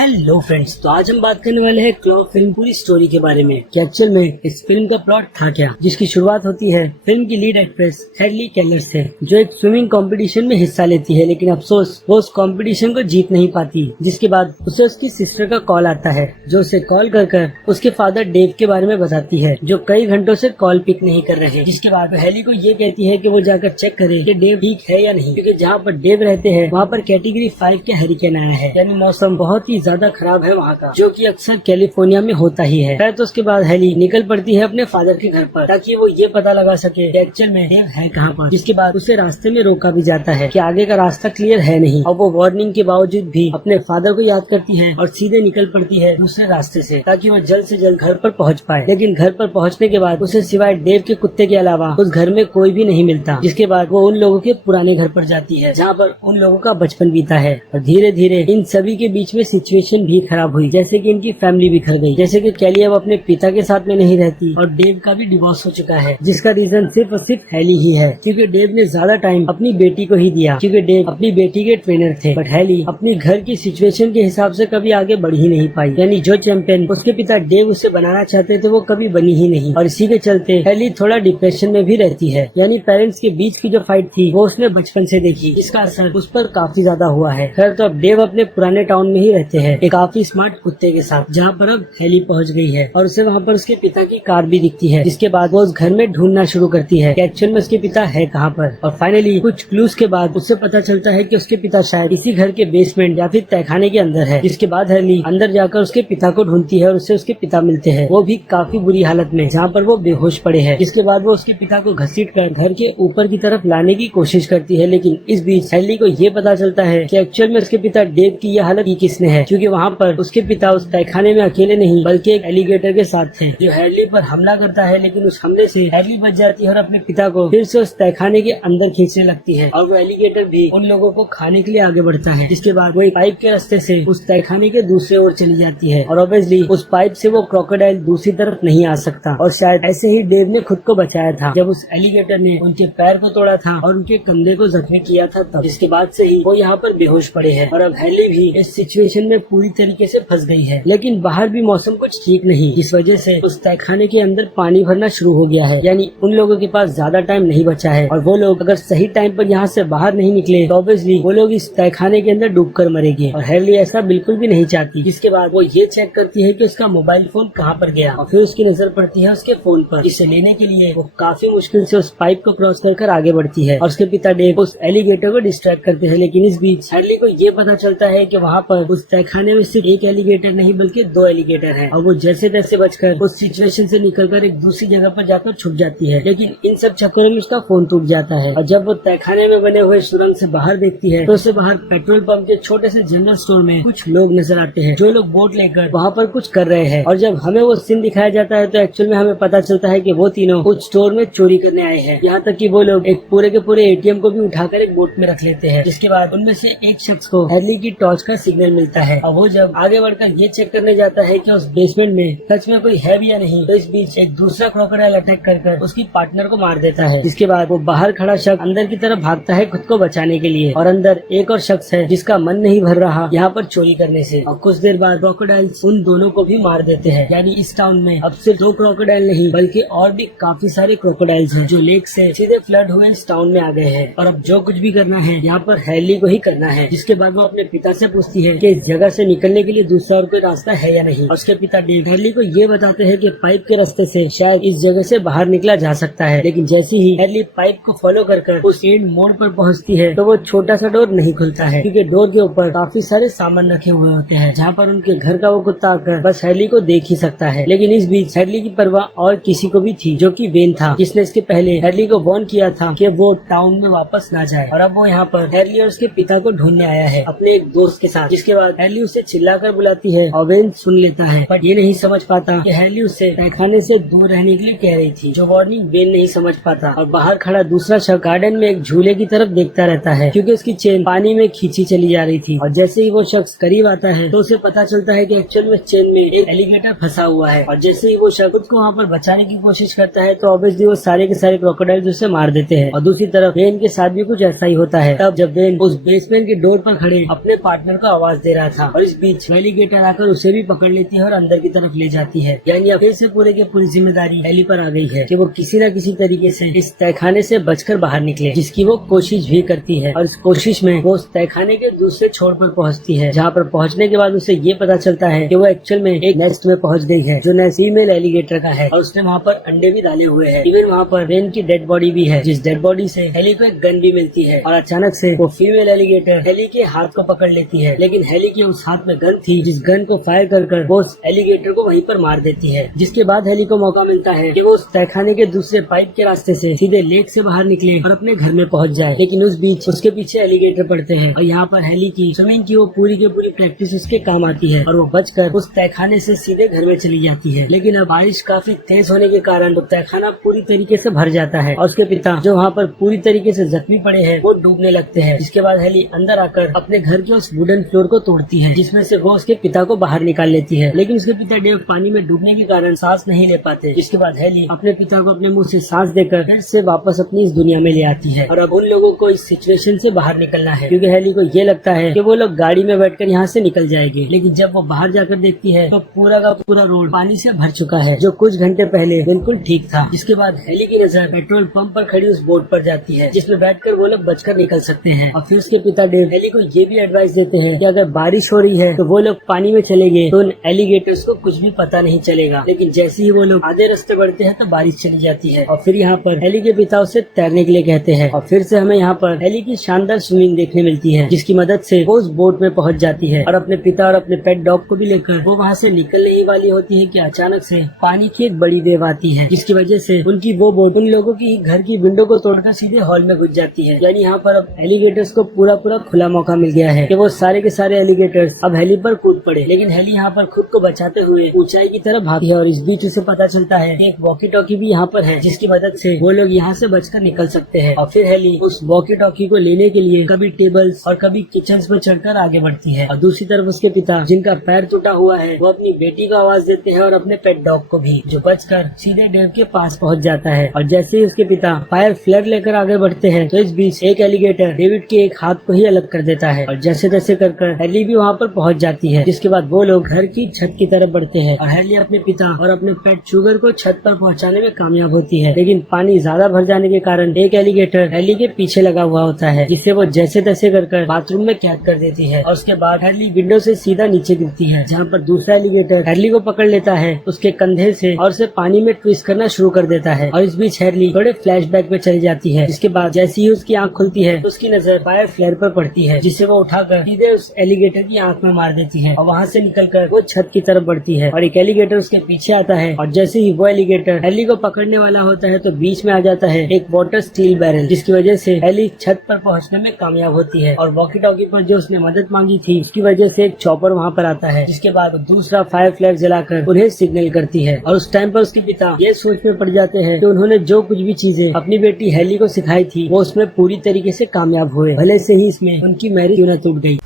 Hello friends, तो आज हम बात करने वाले हैं क्लॉ फिल्म पूरी स्टोरी के बारे में कि एक्चुअल में इस फिल्म का प्लॉट था क्या। जिसकी शुरुआत होती है फिल्म की लीड एक्ट्रेस हेडली केलर से, जो एक स्विमिंग कंपटीशन में हिस्सा लेती है, लेकिन अफसोस वो उस कंपटीशन को जीत नहीं पाती। जिसके बाद उसे उसकी सिस्टर का कॉल आता है, जो उसे कॉल कर उसके फादर डेव के बारे में बताती है, जो कई घंटों से कॉल पिक नहीं कर रहे। जिसके बाद हेली को ये कहती है कि वो जाकर चेक करे कि डेव ठीक है या नहीं, क्योंकि जहाँ पर डेव रहते हैं वहाँ पर कैटेगरी 5 के हरिकेन आया है, यानी मौसम बहुत ही ज्यादा खराब है वहाँ का, जो कि अक्सर कैलिफोर्निया में होता ही है। खैर, तो उसके बाद हेली निकल पड़ती है अपने फादर के घर पर, ताकि वो ये पता लगा सके कि एक्चुअल में डेव है कहाँ पर। जिसके बाद उसे रास्ते में रोका भी जाता है कि आगे का रास्ता क्लियर है नहीं, और वो वार्निंग के बावजूद भी अपने फादर को याद करती है और सीधे निकल पड़ती है दूसरे रास्ते से, ताकि वो जल्द से जल्द घर पर पहुँच पाए। लेकिन घर पर पहुँचने के बाद उसे सिवाय डेव के कुत्ते के अलावा उस घर में कोई भी नहीं मिलता। जिसके बाद वो उन लोगों के पुराने घर पर जाती है, जहाँ पर उन लोगों का बचपन बीता है। और धीरे धीरे इन सभी के बीच में सिचुएशन भी खराब हुई, जैसे कि इनकी फैमिली बिखर गई। जैसे कि कैली अब अपने पिता के साथ में नहीं रहती और डेव का भी डिवोर्स हो चुका है, जिसका रीजन सिर्फ और सिर्फ हेली ही है, क्योंकि डेव ने ज्यादा टाइम अपनी बेटी को ही दिया, क्योंकि डेव अपनी बेटी के ट्रेनर थे। बट हेली अपनी घर की सिचुएशन के हिसाब से कभी आगे बढ़ ही नहीं पाई, यानी जो चैंपियन उसके पिता डेव उसे बनाना चाहते थे वो कभी बनी ही नहीं। और इसी के चलते हेली थोड़ा डिप्रेशन में भी रहती है, यानी पेरेंट्स के बीच की जो फाइट थी वो उसने बचपन से देखी, जिसका असर उस पर काफी ज्यादा हुआ है। खैर, तो अब डेव अपने पुराने टाउन में ही रहते हैं, एक काफी स्मार्ट कुत्ते के साथ, जहाँ पर अब हेली पहुँच गई है और उसे वहाँ पर उसके पिता की कार भी दिखती है। जिसके बाद वो उस घर में ढूंढना शुरू करती है कि एक्चुअल में उसके पिता है कहाँ पर। और फाइनली कुछ क्लूज के बाद उससे पता चलता है कि उसके पिता शायद इसी घर के बेसमेंट या फिर तहखाने के अंदर है। जिसके बाद हेली अंदर जाकर उसके पिता को ढूंढती है और उससे उसके पिता मिलते हैं, वो भी काफी बुरी हालत में, जहाँ पर वो बेहोश पड़े हैं। जिसके बाद वो उसके पिता को घसीट कर घर के ऊपर की तरफ लाने की कोशिश करती है, लेकिन इस बीच हेली को ये पता चलता है कि एक्चुअल में उसके पिता डेव की यह हालत की किसने है, क्योंकि वहाँ पर उसके पिता उस तहखाने में अकेले नहीं बल्कि एक एलिगेटर के साथ थे, जो हेली पर हमला करता है। लेकिन उस हमले से हेली बच जाती है और अपने पिता को फिर से उस तहखाने के अंदर खींचने लगती है, और वो एलिगेटर भी उन लोगों को खाने के लिए आगे बढ़ता है। जिसके बाद वो एक पाइप के रास्ते से उस तहखाने के दूसरे ओर चली जाती है, और ऑब्वियसली उस पाइप से वो क्रोकोडाइल दूसरी तरफ नहीं आ सकता। और शायद ऐसे ही डेव ने खुद को बचाया था, जब उस एलिगेटर ने उनके पैर को तोड़ा था और उनके कंधे को जख्मी किया था तब। जिसके बाद से ही वो यहाँ पर बेहोश पड़े हैं, और अब हेली भी इस सिचुएशन में पूरी तरीके से फंस गई है। लेकिन बाहर भी मौसम कुछ ठीक नहीं, इस वजह से उस तहखाने के अंदर पानी भरना शुरू हो गया है, यानी उन लोगों के पास ज्यादा टाइम नहीं बचा है, और वो लोग अगर सही टाइम पर यहाँ से बाहर नहीं निकले तो ऑब्वियसली वो लोग इस तहखाने के अंदर डूबकर मरेंगे, और हेली ऐसा बिल्कुल भी नहीं चाहती। जिसके बाद वो ये चेक करती है कि उसका मोबाइल फोन कहाँ पर गया, और फिर उसकी नजर पड़ती है उसके फोन पर, जिसे लेने के लिए वो काफी मुश्किल से उस पाइप को क्रॉस कर आगे बढ़ती है, और उसके पिता डेव उस एलिगेटर को डिस्ट्रैक्ट करते हैं। लेकिन इस बीच हेली को ये पता चलता है कि वहाँ पर उस तहखाने में सिर्फ एक एलिगेटर नहीं बल्कि 2 एलिगेटर हैं, और वो जैसे तैसे बचकर उस सिचुएशन से निकलकर एक दूसरी जगह पर जाकर छुप जाती है। लेकिन इन सब चक्करों में उसका फोन टूट जाता है, और जब वो तहखाने में बने हुए सुरंग से बाहर देखती है तो उसे बाहर पेट्रोल पंप के छोटे से जनरल स्टोर में कुछ लोग नजर आते हैं, जो लोग बोट लेकर वहाँ पर कुछ कर रहे हैं। और जब हमें वो सीन दिखाया जाता है तो एक्चुअल में हमें पता चलता है कि वो तीनों उस स्टोर में चोरी करने आए हैं। यहाँ तक कि वो लोग एक पूरे के पूरे एटीएम को भी उठाकर एक बोट में रख लेते हैं। जिसके बाद उनमें से एक शख्स को हेडली की टॉर्च का सिग्नल मिलता है, और वो जब आगे बढ़कर ये चेक करने जाता है कि उस बेसमेंट में सच में कोई है भी या नहीं, तो इस बीच एक दूसरा क्रोकोडाइल अटैक कर उसकी पार्टनर को मार देता है। जिसके बाद वो बाहर खड़ा शख्स अंदर की तरफ भागता है खुद को बचाने के लिए, और अंदर एक और शख्स है जिसका मन नहीं भर रहा यहाँ पर चोरी करने से। और कुछ देर बाद क्रोकोडाइल्स उन दोनों को भी मार देते हैं, यानी इस टाउन में अब सिर्फ 2 क्रोकोडाइल नहीं बल्कि और भी काफी सारे क्रोकोडाइल्स हैं, जो लेक से सीधे फ्लड हुए इस टाउन में आ गए हैं। और अब जो कुछ भी करना है यहाँ पर हेली को ही करना है। जिसके बाद वो अपने पिता से पूछती है कि इस जगह से निकलने के लिए दूसरा और कोई रास्ता है या नहीं। और उसके पिता डेव हेली को ये बताते हैं कि पाइप के रास्ते से शायद इस जगह से बाहर निकला जा सकता है। लेकिन जैसे ही हेली पाइप को फॉलो कर उस एंड मोड़ पर पहुँचती है तो वो छोटा सा डोर नहीं खुलता है, क्योंकि डोर के ऊपर काफी सारे सामान रखे हुए होते हैं, जहाँ पर उनके घर का वो कुत्ता आकर बस हेली को देख ही सकता है। लेकिन इस बीच हेडली की परवाह और किसी को भी थी, जो कि वेन था, जिसने इसके पहले हेडली को वार्न किया था कि वो टाउन में वापस ना जाए। और अब वो यहाँ पर हेडली और उसके पिता को ढूंढने आया है अपने एक दोस्त के साथ। जिसके बाद हेडली उसे चिल्लाकर बुलाती है और वेन सुन लेता है, पर ये नहीं समझ पाता कि हेडली उससे तहखाने से दूर रहने के लिए कह रही थी, जो वार्निंग वेन नहीं समझ पाता। और बाहर खड़ा दूसरा शख्स गार्डन में एक झूले की तरफ देखता रहता है, क्योंकि उसकी चेन पानी में खींची चली जा रही थी। और जैसे ही वो शख्स करीब आता है तो उसे पता चलता है कि एक्चुअल में चेन में एक एलिगेटर फंसा हुआ है। और जैसे ही वो शख्स खुद को वहाँ पर बचाने की कोशिश करता है तो ऑब्वियसली वो सारे के सारे क्रोकोडाइल्स उसे मार देते हैं। और दूसरी तरफ वेन के साथ भी कुछ ऐसा ही होता है। तब जब वेन उस बेसमेंट की डोर पर खड़े अपने पार्टनर को आवाज दे रहा था और इस बीच एलिगेटर आकर उसे भी पकड़ लेती है और अंदर की तरफ ले जाती है। यानी अब फिर से पूरे की पूरी जिम्मेदारी हेली पर आ गई है कि वो किसी न किसी तरीके से इस तहखाने से बचकर बाहर निकले, जिसकी वो कोशिश भी करती है। और इस कोशिश में वो उस तहखाने के दूसरे छोर पर पहुंचती है, जहाँ पर पहुंचने के बाद उसे ये पता चलता है कि वो एक्चुअल में एक नेस्ट में पहुंच गई है, जो नेस्ट फीमेल एलिगेटर का है और उसने वहाँ पर अंडे भी डाले हुए हैं। इवन वहाँ पर रेन की डेड बॉडी भी है, जिस डेड बॉडी से हेली को एक गन भी मिलती है। और अचानक से वो फीमेल एलिगेटर हेली के हाथ को पकड़ लेती है, लेकिन हेली के उस हाथ में गन थी, जिस गन को फायर कर वो उस एलिगेटर को वहीं पर मार देती है। जिसके बाद हेली को मौका मिलता है कि वो उस तहखाने के दूसरे पाइप के रास्ते से सीधे लेक से बाहर निकले और अपने घर में पहुंच जाए। लेकिन उस बीच उसके पीछे एलिगेटर पड़ते हैं और यहाँ पर हेली की स्विमिंग की वो पूरी की पूरी प्रैक्टिस उसके काम आती है और वो बचकर उस तहखाने से सीधे घर में चली जाती है। लेकिन अब बारिश काफी तेज होने के कारण वो तहखाना पूरी तरीके से भर जाता है और उसके पिता जो वहाँ पर पूरी तरीके से जख्मी पड़े हैं वो डूबने लगते हैं। जिसके बाद हेली अंदर आकर अपने घर के उस वुडन फ्लोर को तोड़ती है, जिसमें से वो उसके पिता को बाहर निकाल लेती है। लेकिन उसके पिता डेव पानी में डूबने के कारण सांस नहीं ले पाते। जिसके बाद हेली अपने पिता को अपने मुंह से सांस देकर फिर से वापस अपनी इस दुनिया में ले आती है। और अब उन लोगों को इस सिचुएशन से बाहर निकलना है, क्योंकि हेली को ये लगता है कि वो लोग गाड़ी में बैठकर यहाँ से निकल जाएंगे। लेकिन जब वो बाहर जाकर देखती है तो पूरा का पूरा रोड पानी से भर चुका है, जो कुछ घंटे पहले बिल्कुल ठीक था। जिसके बाद हेली की नजर पेट्रोल पंप पर खड़ी उस बोट पर जाती है, जिसमें बैठकर वो लोग बचकर निकल सकते हैं। और फिर उसके पिता डेव हेली को ये भी एडवाइस देते हैं कि अगर बारिश हो रही है तो वो लोग पानी में चले गए तो उन एलिगेटर्स को कुछ भी पता नहीं चलेगा। लेकिन जैसे ही वो लोग आधे रास्ते बढ़ते हैं तो बारिश चली जाती है और फिर यहाँ पर हेली के पिता उसे तैरने के लिए कहते हैं। और फिर से हमें यहाँ पर हेली की शानदार स्विमिंग देखने मिलती है, जिसकी मदद से वो उस बोट में पहुंच जाती है और अपने पिता और अपने पेट डॉग को भी लेकर वो वहाँ से निकलने ही वाली होती है कि अचानक से पानी की एक बड़ी वेव आती है, जिसकी वजह से उनकी वो बोट उन लोगों की घर की विंडो को तोड़कर सीधे हॉल में घुस जाती है। यानी यहाँ पर अब एलिगेटर्स को पूरा खुला मौका मिल गया है कि वो सारे के सारे एलिगेटर्स अब हेली पर कूद पड़े। लेकिन हेली यहाँ पर खुद को बचाते हुए ऊंचाई की तरफ भागती है और इस बीच उसे पता चलता है कि एक वॉकी टॉकी भी यहाँ पर है, जिसकी मदद से वो लोग यहाँ से बचकर निकल सकते हैं। और फिर हेली उस वॉकी टॉकी को लेने के लिए कभी टेबल्स और कभी किचन में चढ़कर आगे बढ़ती है। और दूसरी तरफ उसके पिता, जिनका पैर टूटा हुआ है, वो अपनी बेटी को आवाज देते हैं और अपने पेट डॉग को भी, जो बचकर सीधे डेव के पास पहुँच जाता है। और जैसे ही उसके पिता फायर फ्लेयर लेकर आगे बढ़ते हैं तो इस बीच एक एलिगेटर डेविड के एक हाथ को ही अलग कर देता है और जैसे तैसे कर हेली भी वहाँ पर पहुँच जाती है। जिसके बाद वो लोग घर की छत की तरफ बढ़ते हैं और हेली अपने पिता और अपने पेट शुगर को छत पर पहुँचाने में कामयाब होती है। लेकिन पानी ज्यादा भर जाने के कारण एक एलिगेटर हेली के पीछे लगा हुआ होता है, जिसे वो जैसे तैसे कर बाथरूम में कैद कर देती है। और उसके बाद हेली विंडो से सीधा नीचे गिरती है, जहाँ पर दूसरा एलिगेटर हेली को पकड़ लेता है उसके कंधे से और उसे पानी में ट्विस्ट करना शुरू कर देता है। और इस बीच हेली थोड़े फ्लैशबैक में चली जाती है। इसके बाद जैसे ही उसकी आंख खुलती है तो उसकी नजर फायर फ्लेयर पर पड़ती है, जिसे वो उठाकर सीधे उस एलिगेटर की आंख में मार देती है और वहाँ से निकलकर वो छत की तरफ बढ़ती है और एक एलिगेटर उसके पीछे आता है। और जैसे ही वो एलिगेटर हेली को पकड़ने वाला होता है तो बीच में आ जाता है एक वाटर स्टील बैरल, जिसकी वजह से हेली छत पर पहुँचने में कामयाब होती है। और वॉकी टॉकी पर जो उसने मदद मांगी थी उसकी वजह से एक चॉपर वहाँ पर आता है, जिसके बाद दूसरा फायर फ्लैग जलाकर उन्हें सिग्नल करती है। और उस टाइम पर उसके पिता ये सोच में पड़ जाते हैं कि उन्होंने जो कुछ भी चीजें अपनी बेटी हेली को सिखाई थी वो उसमें पूरी तरीके से कामयाब हुए, भले से ही इसमें उनकी मैरिज क्यों न टूट गई।